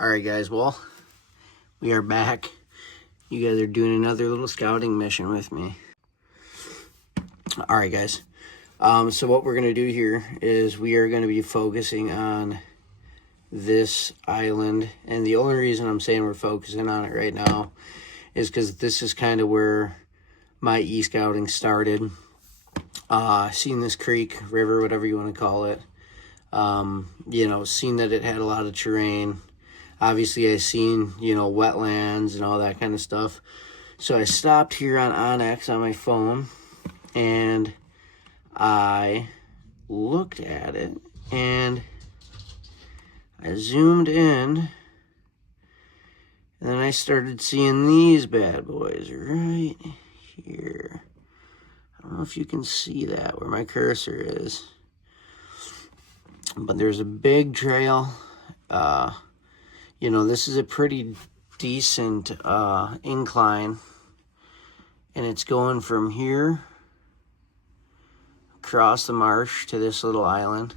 Alright guys, well, we are back. You guys are doing another little scouting mission with me. Alright guys, so what we're going to do here is we are going to be focusing on this island. And the only reason I'm saying we're focusing on it right now is because this is kind of where my e-scouting started. Seen this creek, river, whatever you want to call it. Seen that it had a lot of terrain. Obviously, I seen, wetlands and all that kind of stuff. So I stopped here on Onyx on my phone, and I looked at it, and I zoomed in, and then I started seeing these bad boys right here. I don't know if you can see that, where my cursor is. But there's a big trail. This is a pretty decent incline, and it's going from here across the marsh to this little island,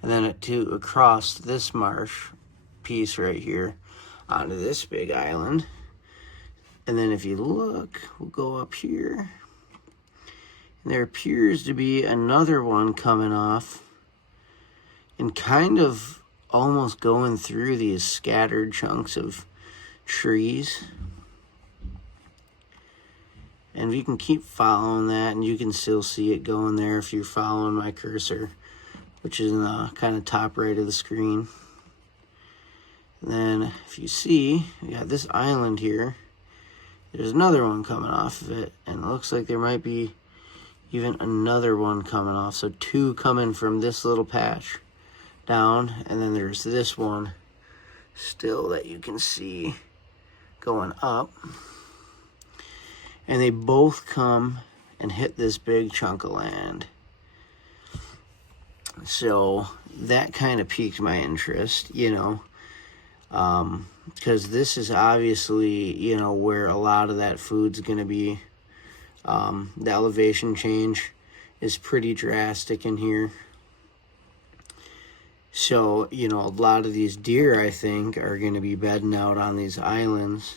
and then across this marsh piece right here onto this big island. And then if you look, we'll go up here, and there appears to be another one coming off and kind of almost going through these scattered chunks of trees. And we can keep following that, and you can still see it going there if you're following my cursor, which is in the kind of top right of the screen. And then if you see, we got this island here. There's another one coming off of it, and it looks like there might be even another one coming off. So two coming from this little patch down, and then there's this one still that you can see going up, and they both come and hit this big chunk of land. So that kind of piqued my interest, because this is obviously where a lot of that food's going to be. The elevation change is pretty drastic in here. So, a lot of these deer, I think, are going to be bedding out on these islands.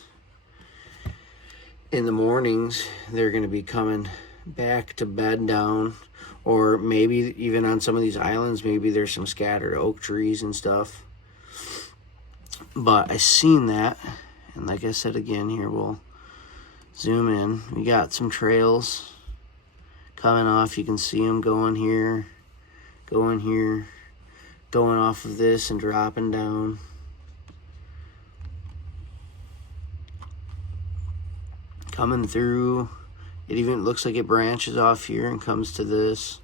In the mornings, they're going to be coming back to bed down. Or maybe even on some of these islands, maybe there's some scattered oak trees and stuff. But I seen that. And like I said again, here we'll zoom in. We got some trails coming off. You can see them going here, going off of this and dropping down. Coming through. It even looks like it branches off here and comes to this.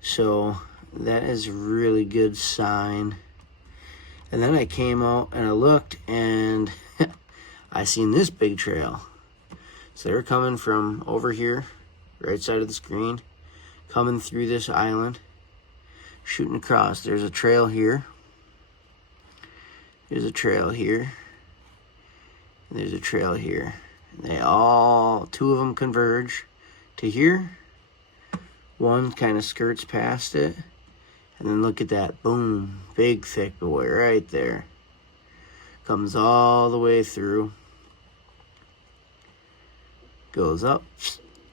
So that is a really good sign. And then I came out and I looked, and I seen this big trail. So they're coming from over here, right side of the screen, coming through this island, shooting across. There's a trail here. There's a trail here. And there's a trail here. Two of them converge to here. One kind of skirts past it. And then look at that. Boom. Big thick boy right there. Comes all the way through. Goes up.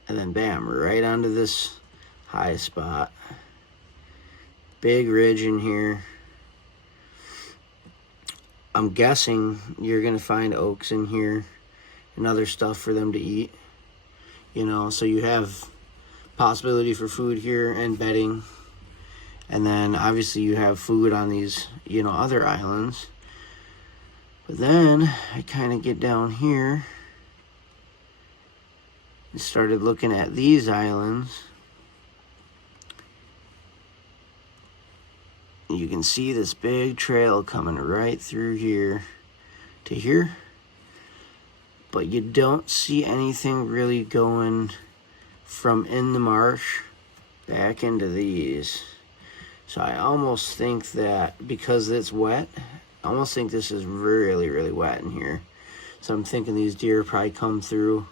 And then bam, right onto this high spot. Big ridge in here. I'm guessing you're going to find oaks in here and other stuff for them to eat. So you have possibility for food here and bedding. And then obviously you have food on these, other islands. But then I kind of get down here and started looking at these islands. You can see this big trail coming right through here to here. But you don't see anything really going from in the marsh back into these. So I almost think that because it's wet, I almost think this is really, really wet in here. So I'm thinking these deer probably come through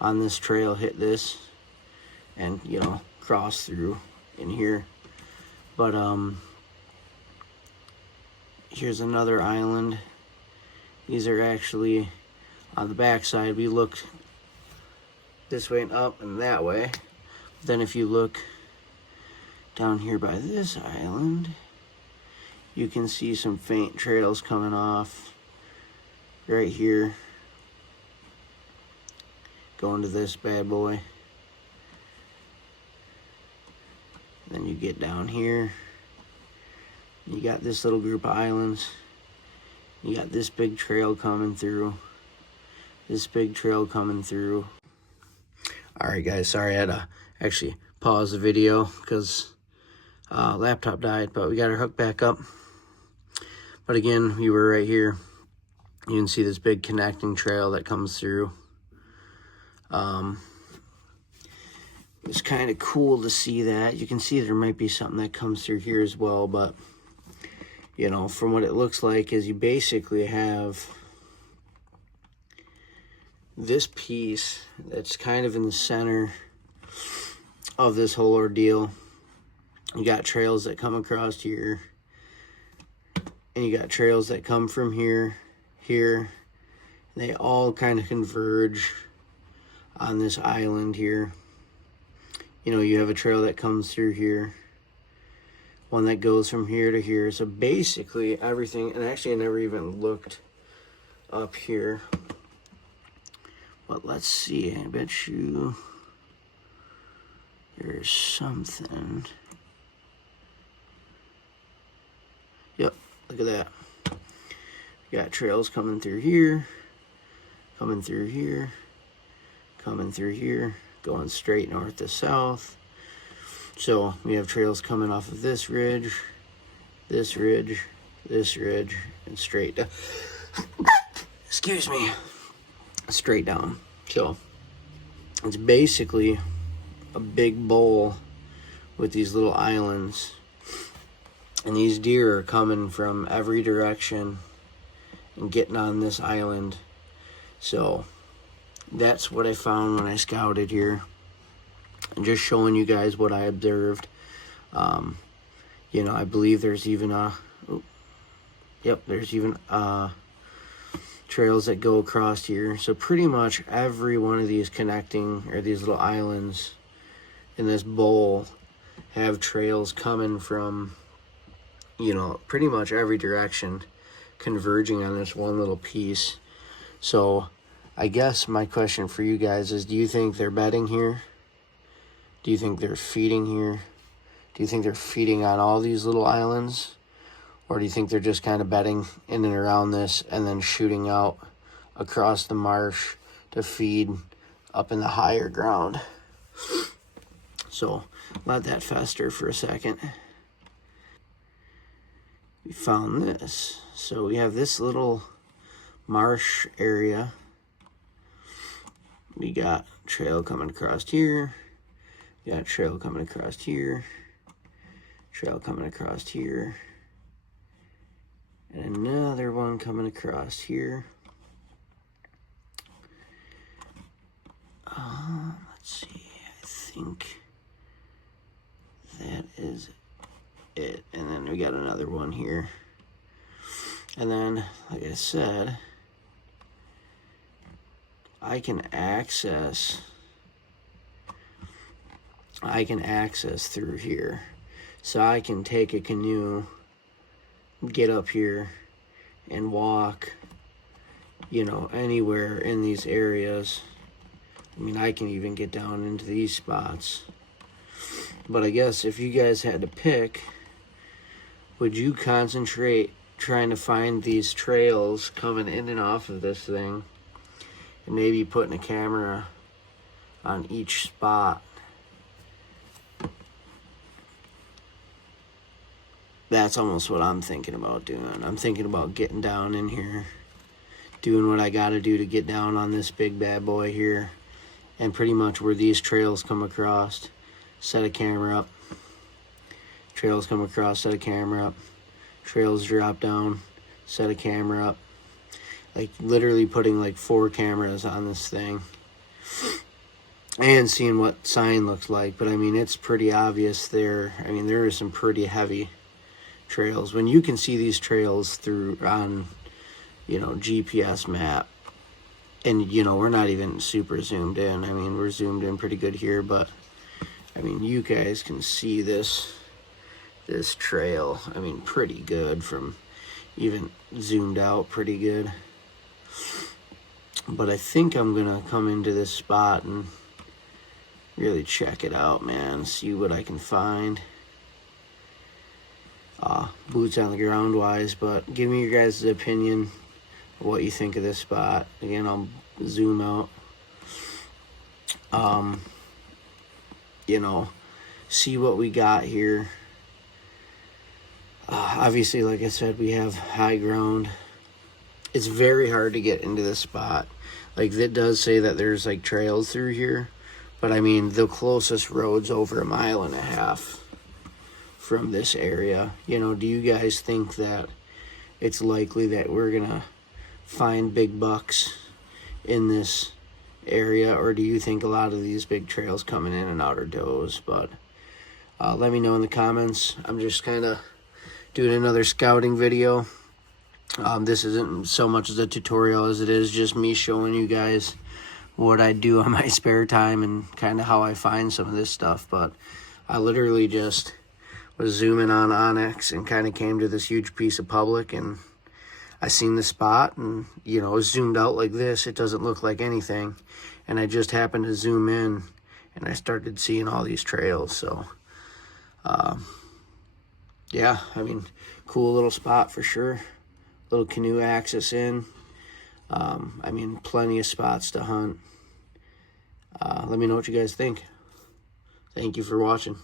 on this trail, hit this, and, cross through in here. But Here's another island. These are actually on the back side. We looked this way and up and that way. Then if you look down here by this island, you can see some faint trails coming off right here, going to this bad boy. Then you get down here, you got this little group of islands. You got this big trail coming through, this big trail coming through. All right, guys, sorry I had to actually pause the video because laptop died, but we got our hook back up. But again, we were right here. You can see this big connecting trail that comes through. It's kind of cool to see that. You can see there might be something that comes through here as well, but you know, from what it looks like is you basically have this piece that's kind of in the center of this whole ordeal. You got trails that come across here, and you got trails that come from here, here. They all kind of converge on this island here. You know, you have a trail that comes through here, one that goes from here to here. So basically everything, and actually I never even looked up here, but let's see. I bet you there's something. Yep, look at that. You got trails coming through here, coming through here, coming through here, going straight north to south. So we have trails coming off of this ridge, this ridge, this ridge, and straight down. Excuse me. Straight down. So it's basically a big bowl with these little islands, and these deer are coming from every direction and getting on this island. So that's what I found when I scouted here. And just showing you guys what I observed. You know, I believe there's even there's even trails that go across here. So pretty much every one of these connecting, or these little islands in this bowl, have trails coming from, you know, pretty much every direction, converging on this one little piece. So I guess my question for you guys is, do you think they're bedding here? Do you think they're feeding here? Do you think they're feeding on all these little islands? Or do you think they're just kind of bedding in and around this and then shooting out across the marsh to feed up in the higher ground? So let that fester for a second. We found this. So we have this little marsh area. We got trail coming across here. We got trail coming across here. Trail coming across here. And another one coming across here. Let's see. I think that is it. And then we got another one here. And then, like I said, I can access through here. So I can take a canoe, get up here, and walk, you know, anywhere in these areas. I mean, I can even get down into these spots. But I guess if you guys had to pick, would you concentrate trying to find these trails coming in and off of this thing, and maybe putting a camera on each spot? That's almost what I'm thinking about doing. I'm thinking about getting down in here, doing what I gotta do to get down on this big bad boy here, and pretty much where these trails come across, set a camera up. Trails come across, set a camera up. Trails drop down, set a camera up. Like literally putting like 4 cameras on this thing and seeing what sign looks like. But I mean, it's pretty obvious there. I mean, there is some pretty heavy trails. When you can see these trails through on, you know, GPS map, and, you know, we're not even super zoomed in. I mean, we're zoomed in pretty good here, but, I mean, you guys can see this trail, I mean, pretty good from even zoomed out pretty good. But I think I'm gonna come into this spot and really check it out, man. See what I can find. Boots on the ground wise, but give me your guys' opinion of what you think of this spot. Again, I'll zoom out. You know, see what we got here. Obviously, like I said, we have high ground. It's very hard to get into this spot. Like, it does say that there's like trails through here, but I mean, the closest road's over 1.5 miles from this area. You know, do you guys think that it's likely that we're gonna find big bucks in this area, or do you think a lot of these big trails coming in and out are does? But let me know in the comments. I'm just kind of doing another scouting video. This isn't so much as a tutorial as it is just me showing you guys what I do on my spare time and kind of how I find some of this stuff. But I literally just was zooming on Onyx and kind of came to this huge piece of public, and I seen the spot, and, you know, zoomed out like this. It doesn't look like anything, and I just happened to zoom in, and I started seeing all these trails. So yeah, I mean, cool little spot for sure. Little canoe access in. I mean, plenty of spots to hunt. Let me know what you guys think. Thank you for watching.